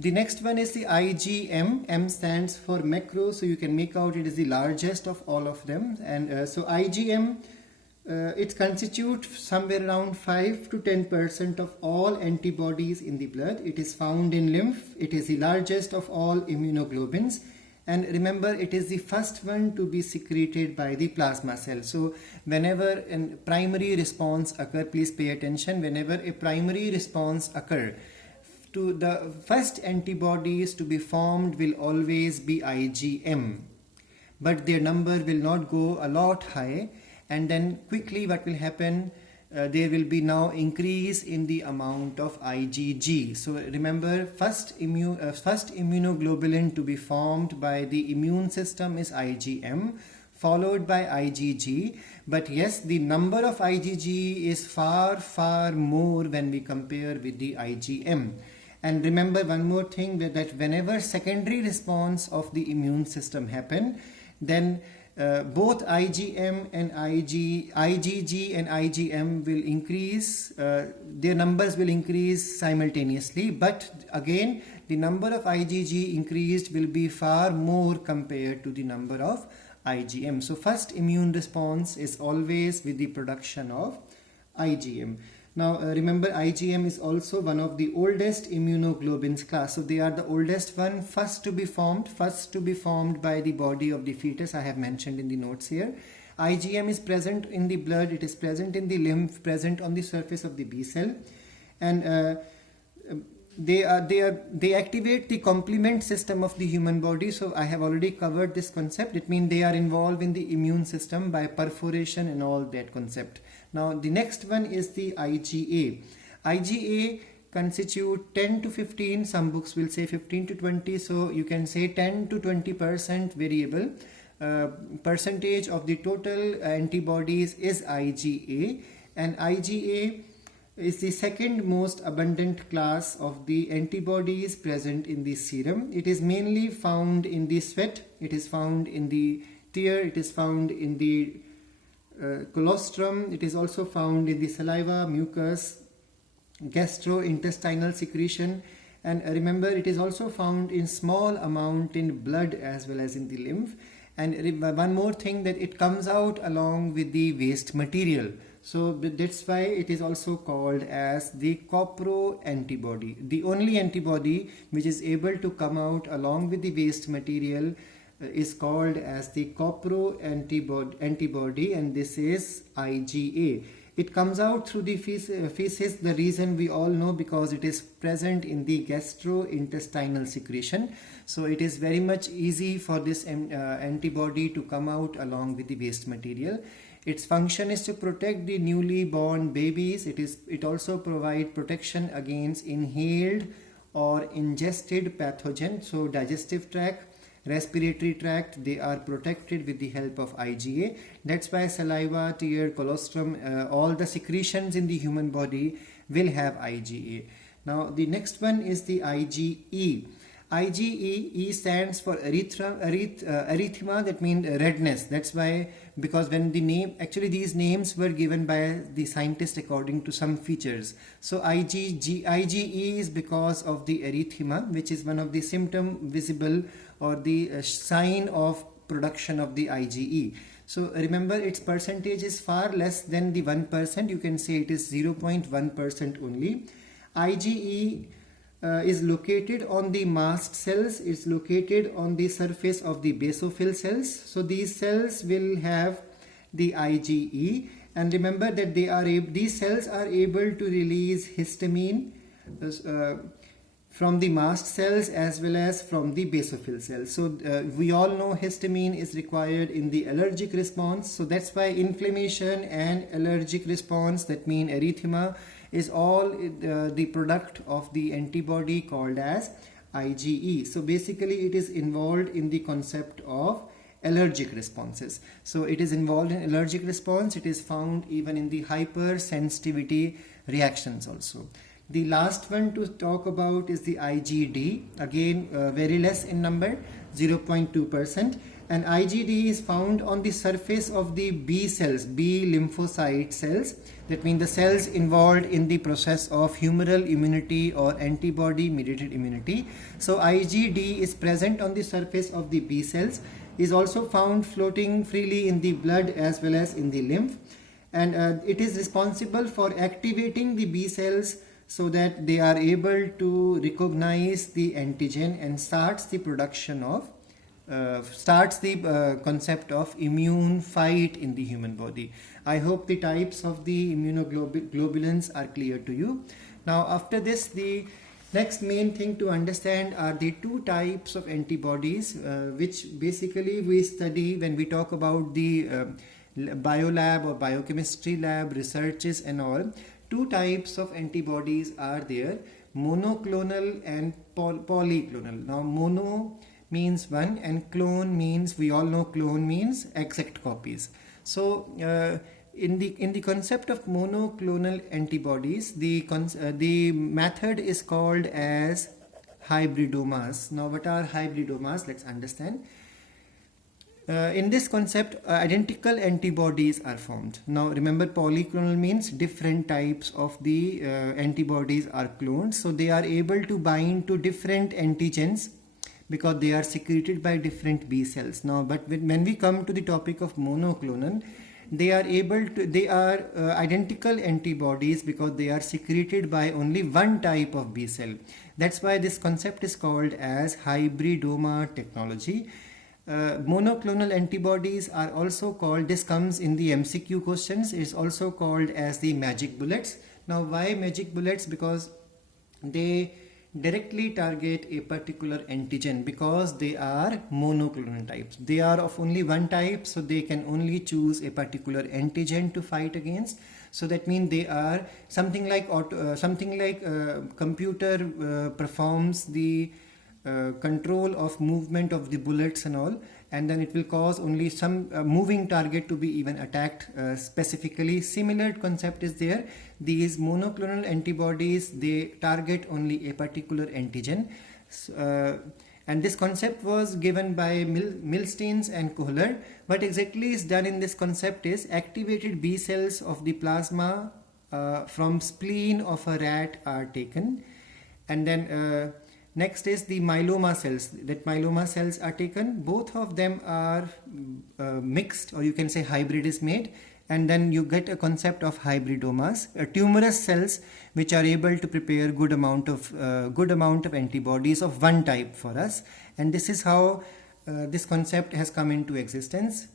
The next one is the IgM. M stands for macro, so you can make out it is the largest of all of them. And so IgM, it constitutes somewhere around 5 to 10% of all antibodies in the blood. It is found in lymph. It is the largest of all immunoglobulins. And remember, it is the first one to be secreted by the plasma cell. So whenever a primary response occur, please pay attention, whenever a primary response occur, to the first antibodies to be formed will always be IgM. But their number will not go a lot high, and then quickly what will happen, there will be now increase in the amount of IgG. So remember, first immunoglobulin to be formed by the immune system is IgM, followed by IgG. But yes, the number of IgG is far more when we compare with the IgM. And remember one more thing, that whenever secondary response of the immune system happen, then both IgM and IgG and IgM will increase, their numbers will increase simultaneously, but again the number of IgG increased will be far more compared to the number of IgM. So first immune response is always with the production of IgM. Now remember, IgM is also one of the oldest immunoglobulins class. So they are the oldest one, first to be formed by the body of the fetus. I have mentioned in the notes here. IgM is present in the blood, it is present in the lymph, present on the surface of the B cell, and they activate the complement system of the human body. So I have already covered this concept. It means they are involved in the immune system by perforation and all that concept. Now the next one is the IgA. IgA constitute 10 to 15, some books will say 15 to 20, so you can say 10 to 20% variable percentage of the total antibodies is IgA, and IgA is the second most abundant class of the antibodies present in the serum. It is mainly found in the sweat, it is found in the tear, it is found in the colostrum, it is also found in the saliva, mucus, gastrointestinal secretion, and remember, it is also found in small amount in blood as well as in the lymph. And one more thing, that it comes out along with the waste material. So that's why it is also called as the copro antibody. The only antibody which is able to come out along with the waste material is called as the copro antibody, and this is IgA. It comes out through the feces. The reason we all know, because it is present in the gastrointestinal secretion. So it is very much easy for this antibody to come out along with the waste material. Its function is to protect the newly born babies. It also provides protection against inhaled or ingested pathogen. So digestive tract, respiratory tract, they are protected with the help of IgA. That's why saliva, tear, colostrum, all the secretions in the human body will have IgA. Now the next one is the IgE. IgE, E stands for erythema, that means redness. That's why, because when the name, actually these names were given by the scientist according to some features. So IgE is because of the erythema, which is one of the symptom visible or the sign of production of the IgE. So remember, its percentage is far less than the 1%. You can say it is 0.1% only. IgE is located on the mast cells. It's located on the surface of the basophil cells. So these cells will have the IgE, and remember that these cells are able to release histamine from the mast cells as well as from the basophil cells. So we all know histamine is required in the allergic response. So that's why inflammation and allergic response, that mean erythema, is all the product of the antibody called as IgE. So basically it is involved in the concept of allergic responses. So it is involved in allergic response. It is found even in the hypersensitivity reactions also. The last one to talk about is the IgD. Again, very less in number, 0.2%. and IgD is found on the surface of the B cells, B lymphocyte cells. That means the cells involved in the process of humoral immunity or antibody mediated immunity. So IgD is present on the surface of the B cells, is also found floating freely in the blood as well as in the lymph, and it is responsible for activating the B cells so that they are able to recognize the antigen and starts the production of concept of immune fight in the human body. I hope the types of the immunoglobulins are clear to you. Now after this, the next main thing to understand are the two types of antibodies which basically we study when we talk about the biolab or biochemistry lab researches and all. Two types of antibodies are there, monoclonal and polyclonal. Now mono means one and clone means, we all know clone means exact copies. So in the concept of monoclonal antibodies, the method is called as hybridomas. Now what are hybridomas? Let's understand. In this concept, identical antibodies are formed. Now remember, polyclonal means different types of the antibodies are cloned, so they are able to bind to different antigens because they are secreted by different B cells. Now but when we come to the topic of monoclonal, they are identical antibodies because they are secreted by only one type of B cell. That's why this concept is called as hybridoma technology. Monoclonal antibodies are also called, this comes in the MCQ questions, is also called as the magic bullets. Now why magic bullets? Because they directly target a particular antigen because they are monoclonal types. They are of only one type, so they can only choose a particular antigen to fight against. So that means they are something like computer performs the control of movement of the bullets and all, and then it will cause only some moving target to be even attacked specifically. Similar concept is there. These monoclonal antibodies, they target only a particular antigen, and this concept was given by Milstein and Kohler. What exactly is done in this concept is activated B cells of the plasma from spleen of a rat are taken, and then next is the myeloma cells. That myeloma cells are taken. Both of them are mixed, or you can say hybrid is made, and then you get a concept of hybridomas, tumorous cells which are able to prepare good amount of antibodies of one type for us. And this is how this concept has come into existence.